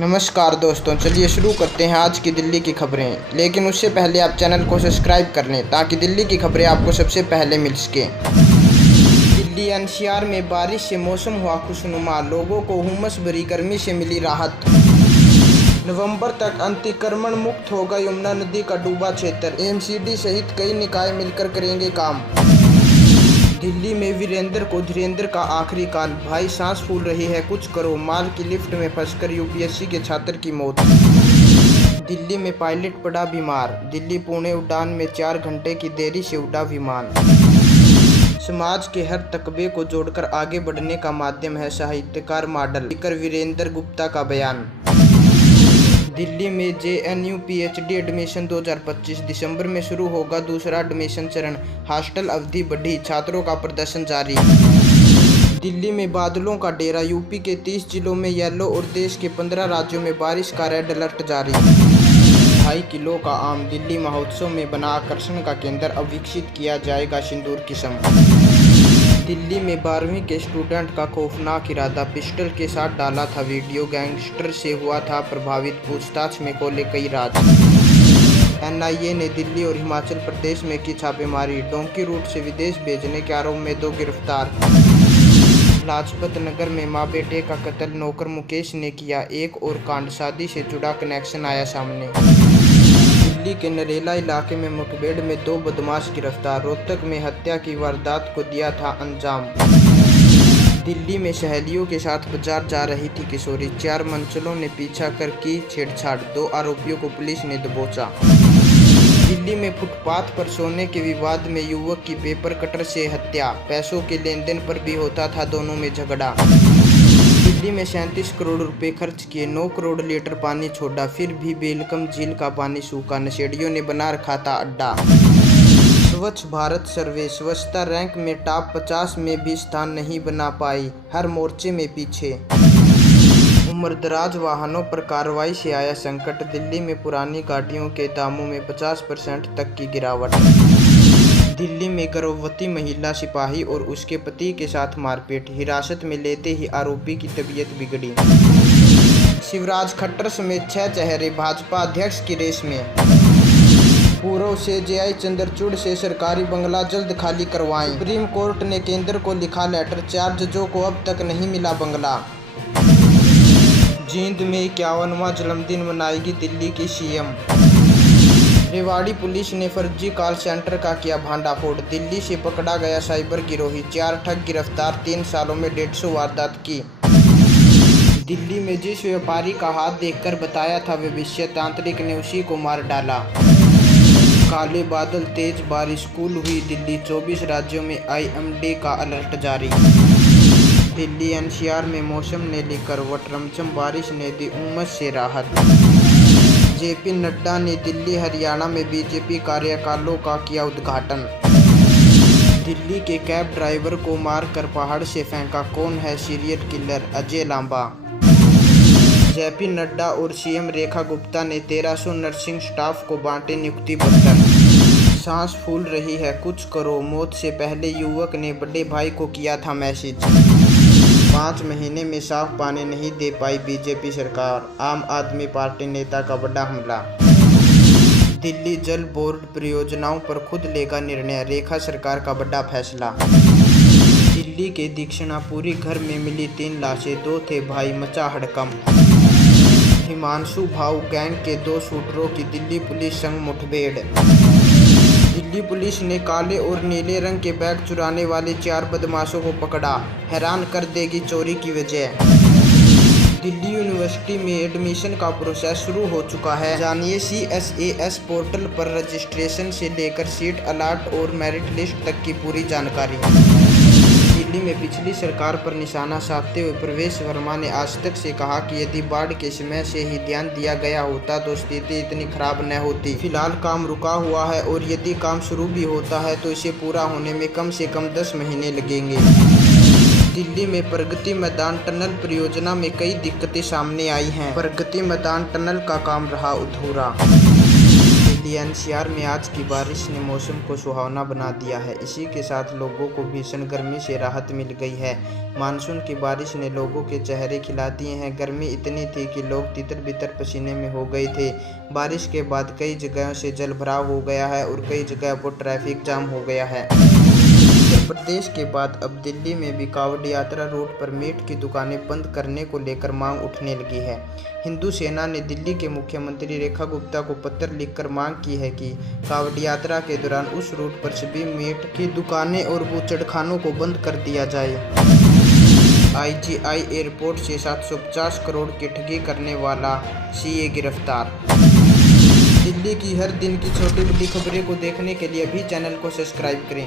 नमस्कार दोस्तों, चलिए शुरू करते हैं आज की दिल्ली की खबरें। लेकिन उससे पहले आप चैनल को सब्सक्राइब कर लें ताकि दिल्ली की खबरें आपको सबसे पहले मिल सके। दिल्ली एनसीआर में बारिश से मौसम हुआ खुशनुमा, लोगों को हुमस भरी गर्मी से मिली राहत। नवंबर तक अतिक्रमण मुक्त होगा यमुना नदी का डूबा क्षेत्र, एमसीडी सहित कई निकाय मिलकर करेंगे काम। दिल्ली में वीरेंद्र को धीरेंद्र का आखिरी काल, भाई सांस फूल रही है कुछ करो, माल की लिफ्ट में फंसकर यूपीएससी के छात्र की मौत। दिल्ली में पायलट पड़ा बीमार, दिल्ली पुणे उड़ान में 4 घंटे की देरी से उड़ा विमान। समाज के हर तकबे को जोड़कर आगे बढ़ने का माध्यम है साहित्यकार मॉडल, लेकर वीरेंद्र गुप्ता का बयान। दिल्ली में जेएनयू पीएचडी एडमिशन 2025 दिसंबर में शुरू होगा दूसरा एडमिशन चरण, हॉस्टल अवधि बढ़ी, छात्रों का प्रदर्शन जारी। दिल्ली में बादलों का डेरा, यूपी के 30 जिलों में येलो और देश के 15 राज्यों में बारिश का रेड अलर्ट जारी। 2.5 किलो का आम, दिल्ली महोत्सव में बना आकर्षण का केंद्र, अब विकसित किया जाएगा सिंदूर किस्म। दिल्ली में 12वीं के स्टूडेंट का खौफनाक इरादा, पिस्टल के साथ डाला था वीडियो, गैंगस्टर से हुआ था प्रभावित, पूछताछ में खोले कई राज। एनआईए ने दिल्ली और हिमाचल प्रदेश में की छापेमारी, डोंकी रूट से विदेश भेजने के आरोप में 2 गिरफ्तार। लाजपत नगर में मां बेटे का कत्ल, नौकर मुकेश ने किया, एक और कांड, शादी से जुड़ा कनेक्शन आया सामने। दिल्ली के नरेला इलाके में मुठभेड़ में 2 बदमाश गिरफ्तार, रोहतक में हत्या की वारदात को दिया था अंजाम। दिल्ली में सहेलियों के साथ बाजार जा रही थी किशोरी, 4 मंचलों ने पीछा कर की छेड़छाड़, 2 आरोपियों को पुलिस ने दबोचा। दिल्ली में फुटपाथ पर सोने के विवाद में युवक की पेपर कटर से हत्या, पैसों के लेन देन पर भी होता था दोनों में झगड़ा। दिल्ली में 37 करोड़ रुपए खर्च किए, 9 करोड़ लीटर पानी छोड़ा, फिर भी बेलकम झील का पानी सूखा, नशेड़ियों ने बना रखा था अड्डा। स्वच्छ भारत सर्वे, स्वच्छता रैंक में टॉप 50 में भी स्थान नहीं बना पाई, हर मोर्चे में पीछे। उम्रदराज वाहनों पर कार्रवाई से आया संकट, दिल्ली में पुरानी गाड़ियों के दामों में 50% तक की गिरावट। दिल्ली में गर्भवती महिला सिपाही और उसके पति के साथ मारपीट, हिरासत में लेते ही आरोपी की तबीयत बिगड़ी। शिवराज खट्टर समेत 6 चेहरे भाजपा अध्यक्ष की रेस में। पूर्व से जेआई चंद्रचूड़ से सरकारी बंगला जल्द खाली करवाएं, सुप्रीम कोर्ट ने केंद्र को लिखा लेटर, 4 जजों को अब तक नहीं मिला बंगला। जींद में 51वां जन्मदिन मनाएगी दिल्ली की सीएम। रेवाड़ी पुलिस ने फर्जी कॉल सेंटर का किया भांडाफोड़, दिल्ली से पकड़ा गया साइबर गिरोही, 4 ठग गिरफ्तार, 3 सालों में 150 वारदात की। दिल्ली में जिस व्यापारी का हाथ देखकर बताया था भविष्य, तांत्रिक ने उसी को मार डाला। काले बादल, तेज बारिश, कूल हुई दिल्ली, 24 राज्यों में IMD का अलर्ट जारी। दिल्ली एनसीआर में मौसम ने ली करवट, रमझम बारिश ने दी उमस से राहत। जेपी नड्डा ने दिल्ली हरियाणा में बीजेपी कार्यकालों का किया उद्घाटन। दिल्ली के कैब ड्राइवर को मारकर पहाड़ से फेंका, कौन है serial killer, Ajay Lamba. JP Nadda और सीएम रेखा गुप्ता ने 1300 नर्सिंग स्टाफ को बांटे नियुक्ति पत्र। सांस फूल रही है कुछ करो, मौत से पहले युवक ने बड़े भाई को किया था मैसेज। 5 महीने में साफ पानी नहीं दे पाई बीजेपी सरकार, आम आदमी पार्टी नेता का बड़ा हमला। दिल्ली जल बोर्ड परियोजनाओं पर खुद लेगा निर्णय, रेखा सरकार का बड़ा फैसला। दिल्ली के दीक्षिणापुरी घर में मिली 3 लाशें, 2 थे भाई, मचा हड़कंप। हिमांशु भाऊ गैंग के 2 शूटरों की दिल्ली पुलिस संग मुठभेड़। दिल्ली पुलिस ने काले और नीले रंग के बैग चुराने वाले 4 बदमाशों को पकड़ा, हैरान कर देगी चोरी की वजह। दिल्ली यूनिवर्सिटी में एडमिशन का प्रोसेस शुरू हो चुका है, जानिए CSAS पोर्टल पर रजिस्ट्रेशन से लेकर सीट अलॉट और मेरिट लिस्ट तक की पूरी जानकारी। दिल्ली में पिछली सरकार पर निशाना साधते हुए प्रवेश वर्मा ने आज तक से कहा कि यदि बाढ़ के समय से ही ध्यान दिया गया होता तो स्थिति इतनी खराब न होती। फिलहाल काम रुका हुआ है और यदि काम शुरू भी होता है तो इसे पूरा होने में कम से कम 10 महीने लगेंगे। दिल्ली में प्रगति मैदान टनल परियोजना में कई दिक्कतें सामने आई हैं, प्रगति मैदान टनल का काम रहा अधूरा। दिल्ली एनसीआर में आज की बारिश ने मौसम को सुहावना बना दिया है। इसी के साथ लोगों को भीषण गर्मी से राहत मिल गई है। मानसून की बारिश ने लोगों के चेहरे खिला दिए हैं। गर्मी इतनी थी कि लोग तितर-बितर पसीने में हो गए थे। बारिश के बाद कई जगहों से जलभराव हो गया है और कई जगह पर ट्रैफिक जाम हो गया है। उत्तर प्रदेश के बाद अब दिल्ली में भी कांवड़ यात्रा रूट पर मीट की दुकानें बंद करने को लेकर मांग उठने लगी है। हिंदू सेना ने दिल्ली के मुख्यमंत्री रेखा गुप्ता को पत्र लिखकर मांग की है कि कांवड़ यात्रा के दौरान उस रूट पर सभी मीट की दुकानें और बूचड़खानों को बंद कर दिया जाए। IGI एयरपोर्ट से 750 करोड़ की ठगी करने वाला CA गिरफ्तार। दिल्ली की हर दिन की छोटी बड़ी खबरें को देखने के लिए अभी चैनल को सब्सक्राइब करें।